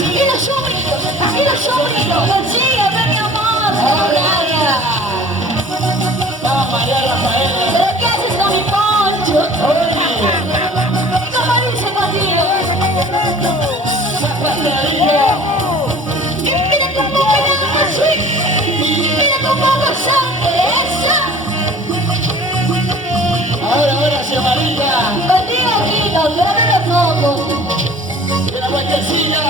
Y los sobrinos, y los sobrinos. Sí, a ver, mi amor. Vamos allá, Rafaela. ¿Pero qué haces con mi poncho? Oye, ¿Cómo dice contigo? zapatería. Mira cómo me así. Mira cómo goza esa. Ahora, llamadita. Contigo aquí, no, pero no lo pongo. De la vueltecilla.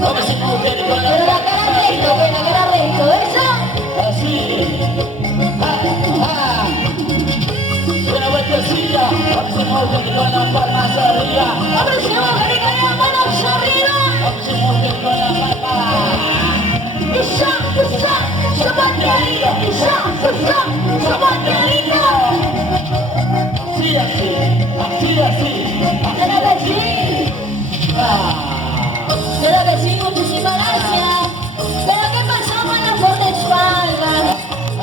Vamos a mujer con Pero la la cara recto, pero la cara recto, ¿eso? así. De la vueltecilla. Vamos a mujer con la palma arriba. ¡Hombre, se va a gritar las manos arriba! Vamos a mujer con la palma. ¡Isa! ¡Zapatería! ¡Isa! ¡Zapatería! Así, así. ¡Claro que sí! ¡Claro que sí! ¡Muchísimas gracias! ¿Pero qué pasó con la foto espalda?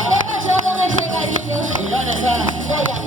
¿Qué pasó con ese cariño? ¿Y dónde está? Ya,